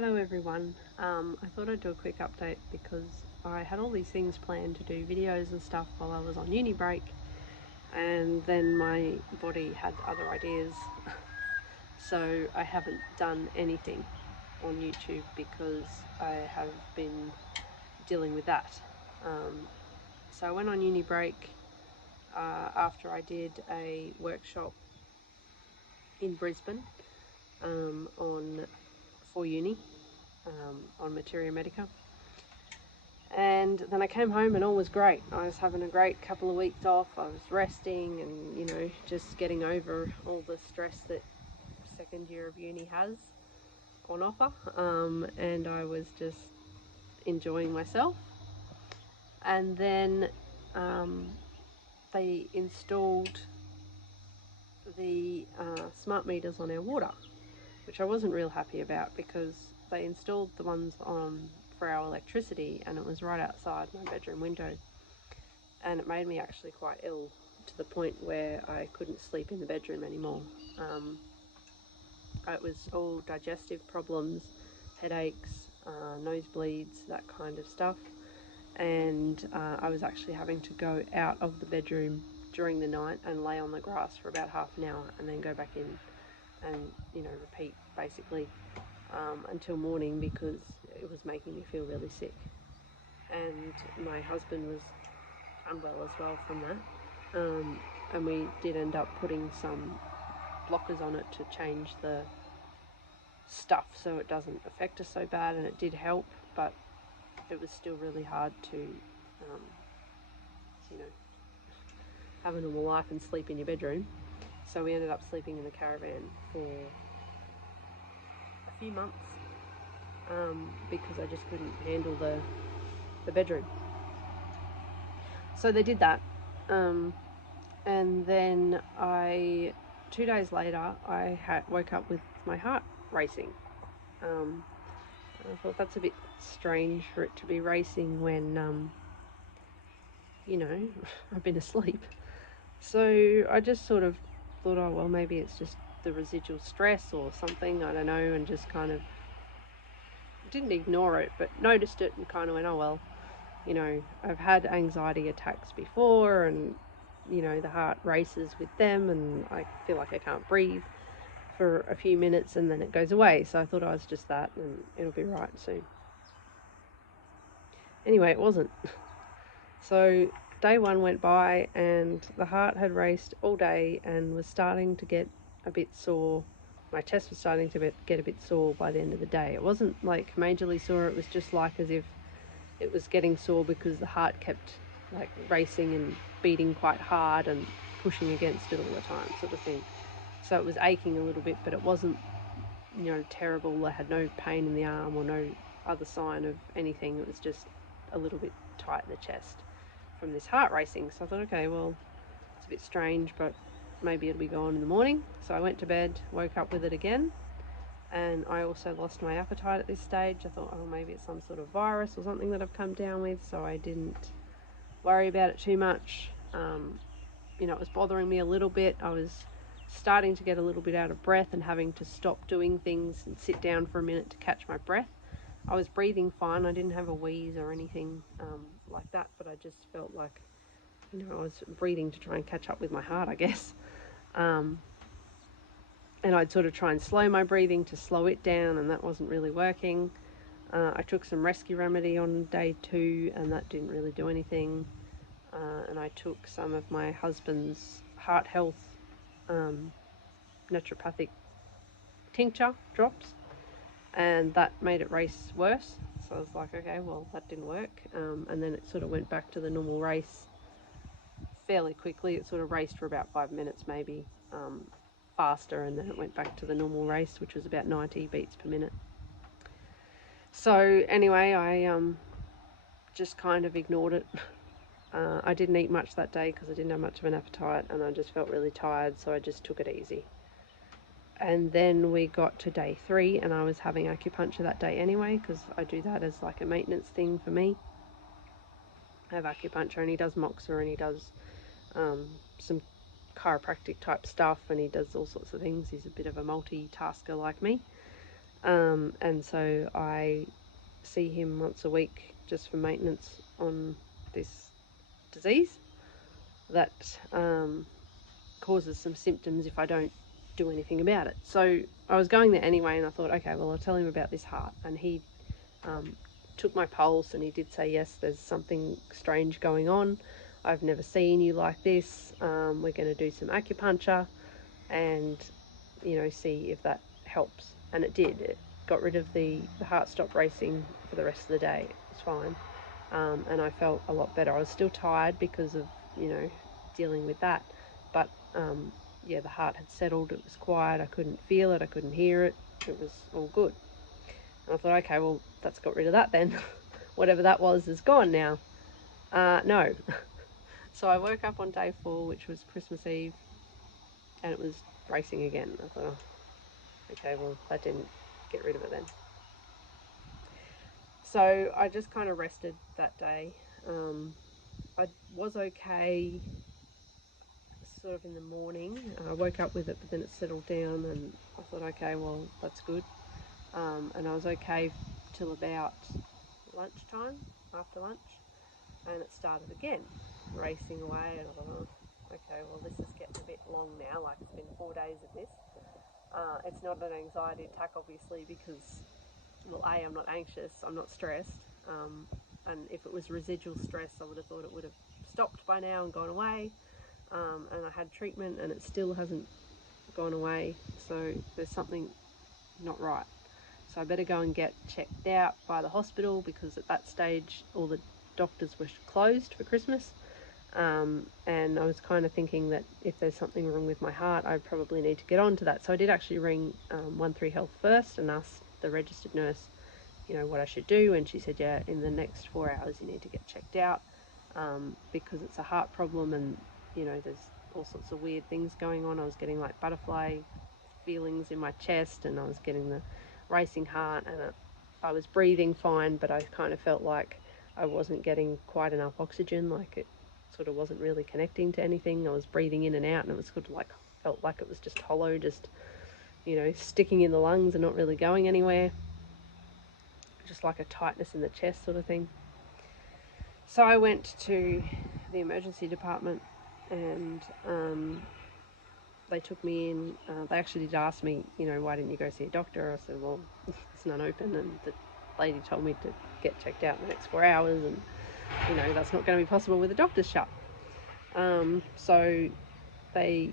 Hello everyone, I thought I'd do a quick update because I had all these things planned to do videos and stuff while I was on uni break, and then my body had other ideas so I haven't done anything on YouTube because I have been dealing with that. So I went on uni break after I did a workshop in Brisbane for uni on Materia Medica. And then I came home and all was great. I was having a great couple of weeks off. I was resting and, just getting over all the stress that second year of uni has on offer. And I was just enjoying myself. And then they installed the smart meters on our water, which I wasn't real happy about because they installed the ones on for our electricity and it was right outside my bedroom window, and it made me actually quite ill to the point where I couldn't sleep in the bedroom anymore. It was all digestive problems, headaches, nosebleeds, that kind of stuff, and I was actually having to go out of the bedroom during the night and lay on the grass for about half an hour and then go back in and repeat basically until morning because it was making me feel really sick. And my husband was unwell as well from that, and we did end up putting some blockers on it to change the stuff so it doesn't affect us so bad, and it did help, but it was still really hard to have a normal life and sleep in your bedroom. So we ended up sleeping in the caravan for a few months because I just couldn't handle the bedroom. So they did that, and then 2 days later I woke up with my heart racing. I thought that's a bit strange for it to be racing when I've been asleep. So I just sort of thought, oh well, maybe it's just the residual stress or something, I don't know, and just kind of didn't ignore it, but noticed it and kind of went, oh well, I've had anxiety attacks before, and the heart races with them and I feel like I can't breathe for a few minutes and then it goes away. So I thought I was just that and it'll be right soon. Anyway, it wasn't. So day one went by and the heart had raced all day and was starting to get a bit sore. My chest was starting to get a bit sore by the end of the day. It wasn't like majorly sore, it was just like as if it was getting sore because the heart kept like racing and beating quite hard and pushing against it all the time, sort of thing. So it was aching a little bit, but it wasn't terrible. I had no pain in the arm or no other sign of anything. It was just a little bit tight in the chest from this heart racing. So I thought, okay, well, it's a bit strange, but maybe it'll be gone in the morning. So I went to bed, woke up with it again, and I also lost my appetite at this stage. I thought, oh, maybe it's some sort of virus or something that I've come down with, so I didn't worry about it too much. It was bothering me a little bit. I was starting to get a little bit out of breath and having to stop doing things and sit down for a minute to catch my breath. I was breathing fine. I didn't have a wheeze or anything like that, but I just felt like, I was breathing to try and catch up with my heart, I guess. And I'd sort of try and slow my breathing to slow it down, and that wasn't really working. I took some rescue remedy on day 2, and that didn't really do anything. And I took some of my husband's heart health naturopathic tincture drops, and that made it race worse. So I was like, okay, well, that didn't work. And then it sort of went back to the normal race fairly quickly. It sort of raced for about 5 minutes maybe, faster, and then it went back to the normal race, which was about 90 beats per minute. So anyway, I just kind of ignored it. I didn't eat much that day because I didn't have much of an appetite and I just felt really tired, so I just took it easy. And then we got to day 3 and I was having acupuncture that day anyway because I do that as like a maintenance thing for me. I have acupuncture, and he does moxa, and he does some chiropractic type stuff, and he does all sorts of things. He's a bit of a multitasker like me. And so I see him once a week just for maintenance on this disease that causes some symptoms if I don't do anything about it. So I was going there anyway, and I thought, okay, well, I'll tell him about this heart. And he took my pulse, and he did say, yes, there's something strange going on. I've never seen you like this. We're going to do some acupuncture and, see if that helps. And it did. It got rid of the heart stopped racing for the rest of the day. It was fine. And I felt a lot better. I was still tired because of, dealing with that. But, the heart had settled. It was quiet. I couldn't feel it. I couldn't hear it. It was all good. And I thought, okay, well, that's got rid of that then. Whatever that was is gone now. No. So I woke up on day 4, which was Christmas Eve, and it was racing again. I thought, oh, okay, well, that didn't get rid of it then. So I just kind of rested that day. I was okay sort of in the morning. I woke up with it, but then it settled down, and I thought, okay, well, that's good. And I was okay till about lunchtime, after lunch, and it started again, racing away, and I thought, oh, okay, well, this is getting a bit long now, like it's been 4 days of this. It's not an anxiety attack, obviously, because, well, A, I'm not anxious, I'm not stressed, and if it was residual stress, I would have thought it would have stopped by now and gone away, and I had treatment, and it still hasn't gone away, so there's something not right. So I better go and get checked out by the hospital, because at that stage all the doctors were closed for Christmas. And I was kind of thinking that if there's something wrong with my heart, I probably need to get on to that. So I did actually ring 13 Health first and ask the registered nurse, what I should do. And she said, yeah, in the next 4 hours you need to get checked out, because it's a heart problem, and, there's all sorts of weird things going on. I was getting like butterfly feelings in my chest, and I was getting the racing heart, and I was breathing fine, but I kind of felt like I wasn't getting quite enough oxygen, like it sort of wasn't really connecting to anything. I was breathing in and out, and it was sort of like, felt like it was just hollow, just, sticking in the lungs and not really going anywhere, just like a tightness in the chest sort of thing. So I went to the emergency department, and they took me in. They actually did ask me, why didn't you go see a doctor? I said, well, it's none open, and the lady told me to get checked out in the next 4 hours, and, that's not going to be possible with the doctors shut. So they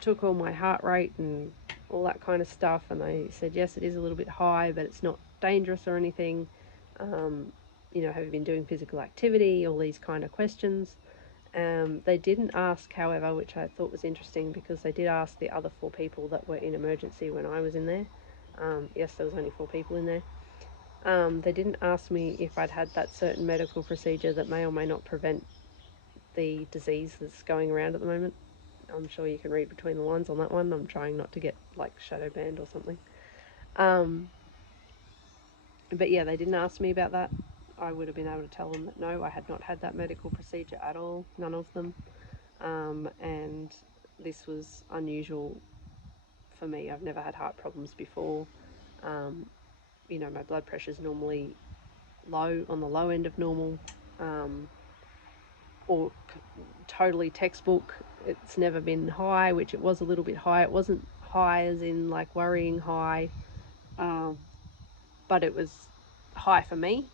took all my heart rate and all that kind of stuff, and they said, yes, it is a little bit high, but it's not dangerous or anything. Have you been doing physical activity? All these kind of questions. They didn't ask, however, which I thought was interesting, because they did ask the other 4 people that were in emergency when I was in there. Yes, there was only 4 people in there. They didn't ask me if I'd had that certain medical procedure that may or may not prevent the disease that's going around at the moment. I'm sure you can read between the lines on that one. I'm trying not to get like shadow banned or something. But yeah, they didn't ask me about that. I would have been able to tell them that no, I had not had that medical procedure at all, none of them. And this was unusual for me. I've never had heart problems before. My blood pressure is normally low, on the low end of normal, or totally textbook. It's never been high, which it was a little bit high. It wasn't high as in like worrying high, but it was high for me.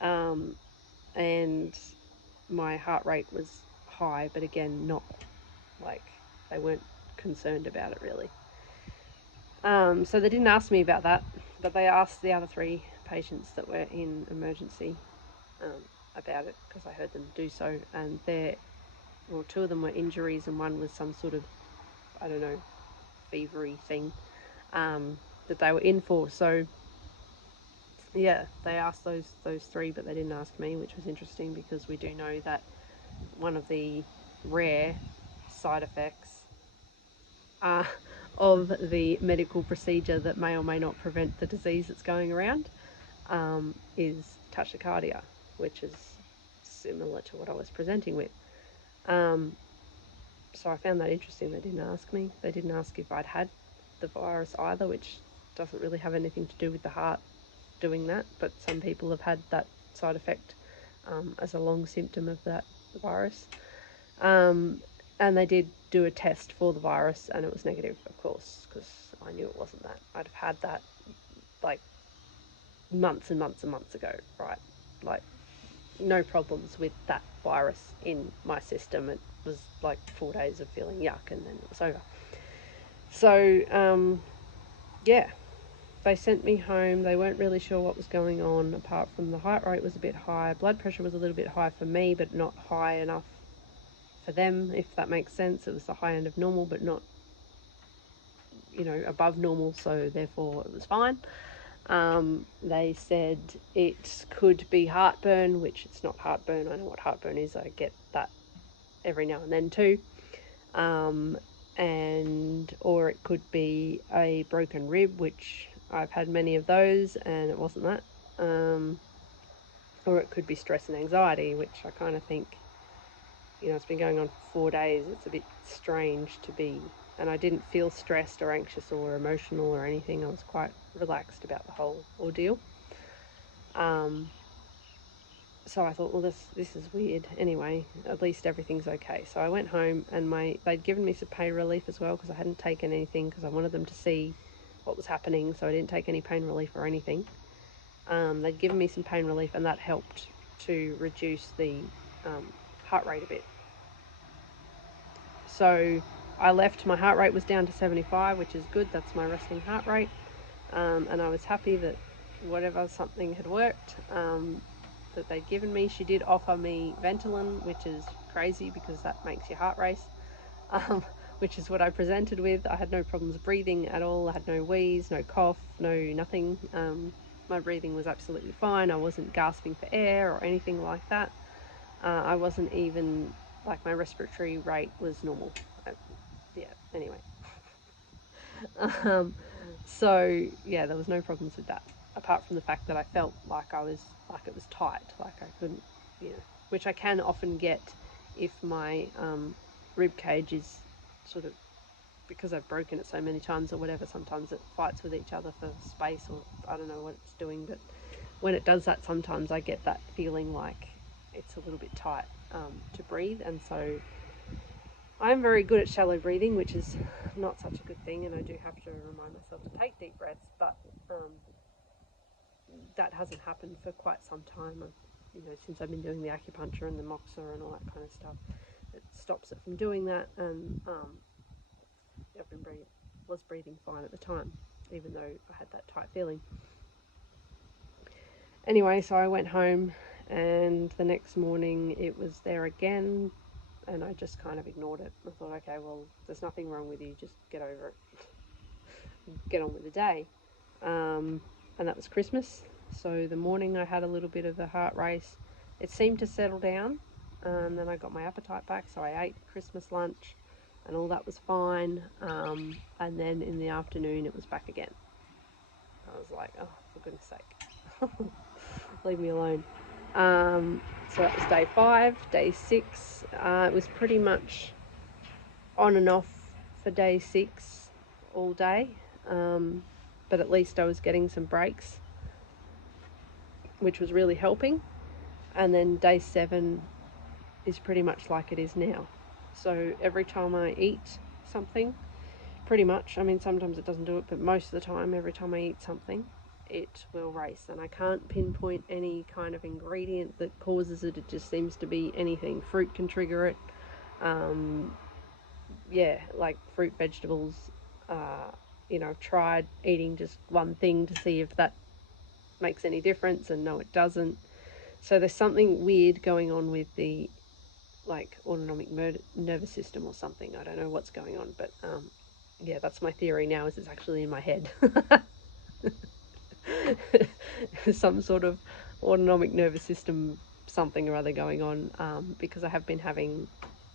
And my heart rate was high, but again, not like, they weren't concerned about it really. So they didn't ask me about that, but they asked the other 3 patients that were in emergency about it, because I heard them do so, and 2 of them were injuries, and one was some sort of, I don't know, fevery thing that they were in for. So yeah, they asked those 3, but they didn't ask me, which was interesting, because we do know that one of the rare side effects of the medical procedure that may or may not prevent the disease that's going around is tachycardia, which is similar to what I was presenting with. So I found that interesting. They didn't ask me. They didn't ask if I'd had the virus either, which doesn't really have anything to do with the heart doing that, but some people have had that side effect as a long symptom of that virus. And they did do a test for the virus, and it was negative, of course, because I knew it wasn't that. I'd have had that like months and months and months ago, right? Like, no problems with that virus in my system. It was like 4 days of feeling yuck, and then it was over. So, yeah, they sent me home. They weren't really sure what was going on, apart from the heart rate was a bit high. Blood pressure was a little bit high for me, but not high enough for them, if that makes sense. It was the high end of normal, but not, above normal, so therefore it was fine. They said it could be heartburn, which it's not heartburn. I know what heartburn is. I get that every now and then too. Or it could be a broken rib, which I've had many of those, and it wasn't that. Or it could be stress and anxiety, which I kind of think, it's been going on for 4 days. It's a bit strange to be, and I didn't feel stressed or anxious or emotional or anything. I was quite relaxed about the whole ordeal. So I thought, well, this is weird. Anyway, at least everything's okay. So I went home, and they'd given me some pain relief as well, because I hadn't taken anything, because I wanted them to see what was happening. So I didn't take any pain relief or anything. They'd given me some pain relief, and that helped to reduce the heart rate a bit. So I left. My heart rate was down to 75, which is good. That's my resting heart rate. And I was happy that something had worked. That they'd given me. She did offer me Ventolin, which is crazy because that makes your heart race, which is what I presented with. I had no problems breathing at all. I had no wheeze, no cough, no nothing. My breathing was absolutely fine. I wasn't gasping for air or anything like that. I wasn't even, my respiratory rate was normal. Anyway. So yeah, there was no problems with that, apart from the fact that I felt like it was tight, like I couldn't, which I can often get if my rib cage is sort of, because I've broken it so many times or whatever. Sometimes it fights with each other for space, or I don't know what it's doing, but when it does that, sometimes I get that feeling like it's a little bit tight to breathe. And so I'm very good at shallow breathing, which is not such a good thing, and I do have to remind myself to take deep breaths, but that hasn't happened for quite some time. Since I've been doing the acupuncture and the moxa and all that kind of stuff, it stops it from doing that, and was breathing fine at the time, even though I had that tight feeling. Anyway, so I went home, and the next morning it was there again, and I just kind of ignored it. I thought, okay, well, there's nothing wrong with you, just get over it. Get on with the day. And that was Christmas. So the morning I had a little bit of a heart race. It seemed to settle down. And then I got my appetite back, so I ate Christmas lunch, and all that was fine. And then in the afternoon it was back again. I was like, oh, for goodness sake, leave me alone. So that was day 5. Day 6, it was pretty much on and off for day 6 all day, but at least I was getting some breaks, which was really helping. And then day 7 is pretty much like it is now. So every time I eat something, pretty much, I mean, sometimes it doesn't do it, but most of the time, every time I eat something, it will race. And I can't pinpoint any kind of ingredient that causes it. It just seems to be anything. Fruit can trigger it. Like fruit, vegetables. I've tried eating just one thing to see if that makes any difference, and no, it doesn't. So there's something weird going on with the autonomic nervous system or something. I don't know what's going on, but that's my theory now, is it's actually in my head. Some sort of autonomic nervous system something or other going on, because I have been having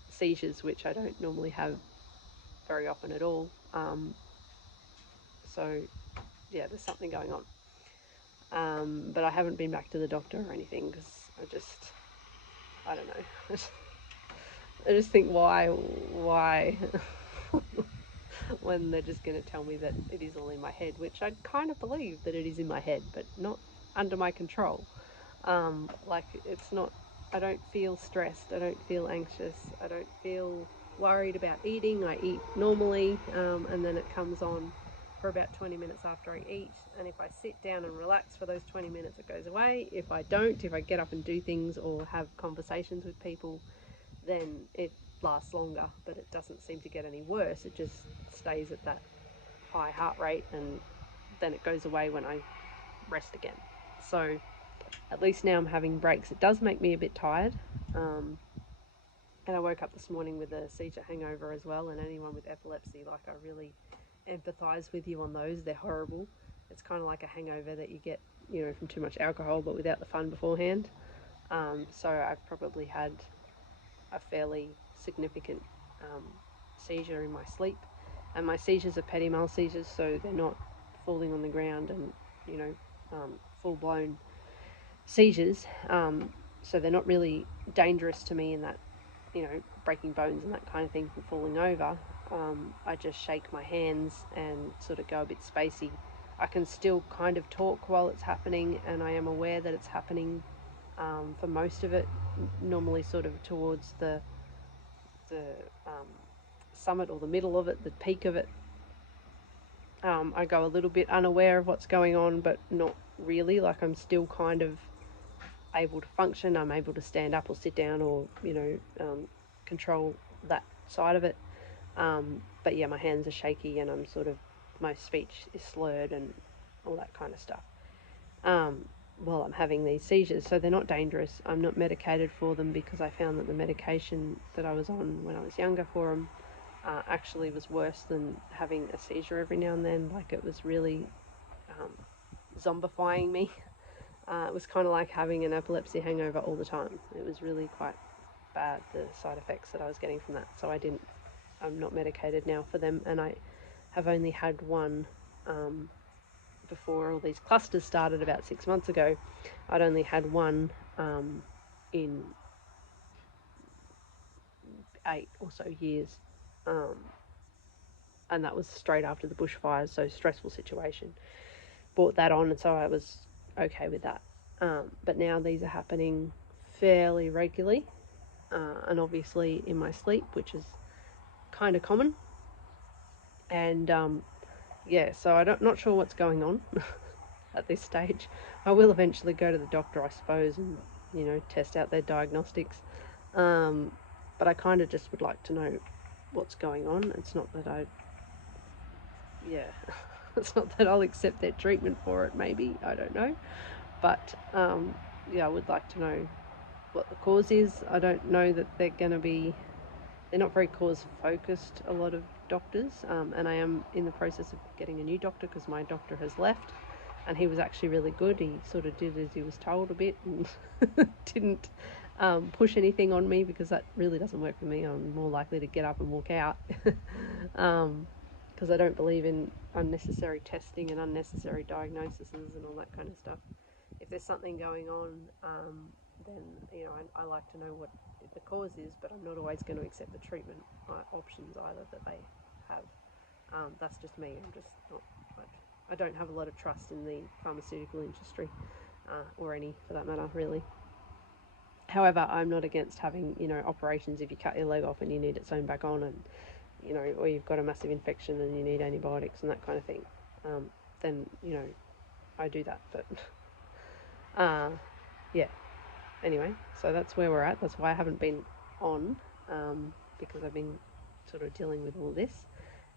seizures, which I don't normally have very often at all. So there's something going on. But I haven't been back to the doctor or anything, because I don't know. I just think, why? when they're just going to tell me that it is all in my head, which I kind of believe that it is in my head, but not under my control. Like it's not, I don't feel stressed, I don't feel anxious, I don't feel worried about eating. I eat normally, and then it comes on for about 20 minutes after I eat. And if I sit down and relax for those 20 minutes, it goes away. If I don't, if I get up and do things or have conversations with people, then it lasts longer, but it doesn't seem to get any worse. It just stays at that high heart rate, and then it goes away when I rest again. So at least now I'm having breaks. It does make me a bit tired. And I woke up this morning with a seizure hangover as well. And anyone with epilepsy, like, I really empathize with you on those. They're horrible. It's kind of like a hangover that you get, from too much alcohol, but without the fun beforehand. So I've probably had a fairly significant um, seizure in my sleep. And my seizures are petit mal seizures, so they're not falling on the ground and, you know, full blown seizures. So they're not really dangerous to me in that, breaking bones and that kind of thing from falling over. I just shake my hands and sort of go a bit spacey. I can still kind of talk while it's happening, and I am aware that it's happening for most of it, normally sort of towards the um, summit or the middle of it, the peak of it. I go a little bit unaware of what's going on, but not really. Like, I'm still kind of able to function. I'm able to stand up or sit down or, control that side of it. But yeah, my hands are shaky and I'm sort of, my speech is slurred and all that kind of stuff. While I'm having these seizures. So they're not dangerous. I'm not medicated for them because I found that the medication that I was on when I was younger for them actually was worse than having a seizure every now and then. Like, it was really um, zombifying me. It was kind of like having an epilepsy hangover all the time. It was really quite bad, the side effects that I was getting from that. So I'm not medicated now for them, and I have only had one before all these clusters started about 6 months ago. I'd only had one in 8 or so years, um, and that was straight after the bushfires, so stressful situation. Brought that on, and so I was okay with that. But now these are happening fairly regularly, and obviously in my sleep, which is kind of common. And yeah, so not sure what's going on at this stage. I will eventually go to the doctor, I suppose, and test out their diagnostics. But I kind of just would like to know what's going on. It's not that yeah, it's not that I'll accept their treatment for it. Maybe, I don't know, but yeah, I would like to know what the cause is. I don't know that they're not very cause focused, a lot of doctors, and I am in the process of getting a new doctor because my doctor has left, and he was actually really good. He sort of did as he was told a bit and didn't push anything on me, because that really doesn't work for me. I'm more likely to get up and walk out because I don't believe in unnecessary testing and unnecessary diagnoses and all that kind of stuff. If there's something going on, then I like to know what the cause is, but I'm not always going to accept the treatment options either that they have. That's just me. I'm just not. I don't have a lot of trust in the pharmaceutical industry, or any for that matter, really. However, I'm not against having operations if you cut your leg off and you need it sewn back on, and or you've got a massive infection and you need antibiotics and that kind of thing. Then I do that, but yeah. Anyway, so that's where we're at. That's why I haven't been on, because I've been sort of dealing with all this.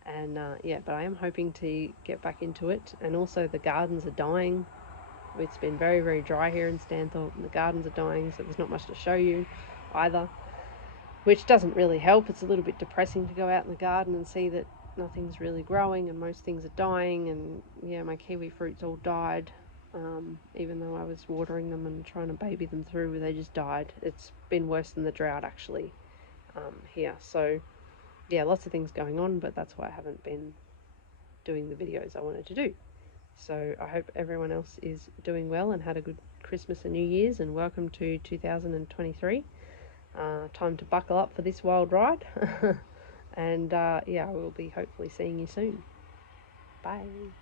And yeah, but I am hoping to get back into it. And also, the gardens are dying. It's been very, very dry here in Stanthorpe, and the gardens are dying, so there's not much to show you either, which doesn't really help. It's a little bit depressing to go out in the garden and see that nothing's really growing and most things are dying. And yeah, my kiwi fruits all died. Even though I was watering them and trying to baby them through, they just died. It's been worse than the drought, actually, here. So yeah, lots of things going on, but that's why I haven't been doing the videos I wanted to do. So I hope everyone else is doing well and had a good Christmas and New Year's, and welcome to 2023. Time to buckle up for this wild ride. And yeah, we'll be hopefully seeing you soon. Bye.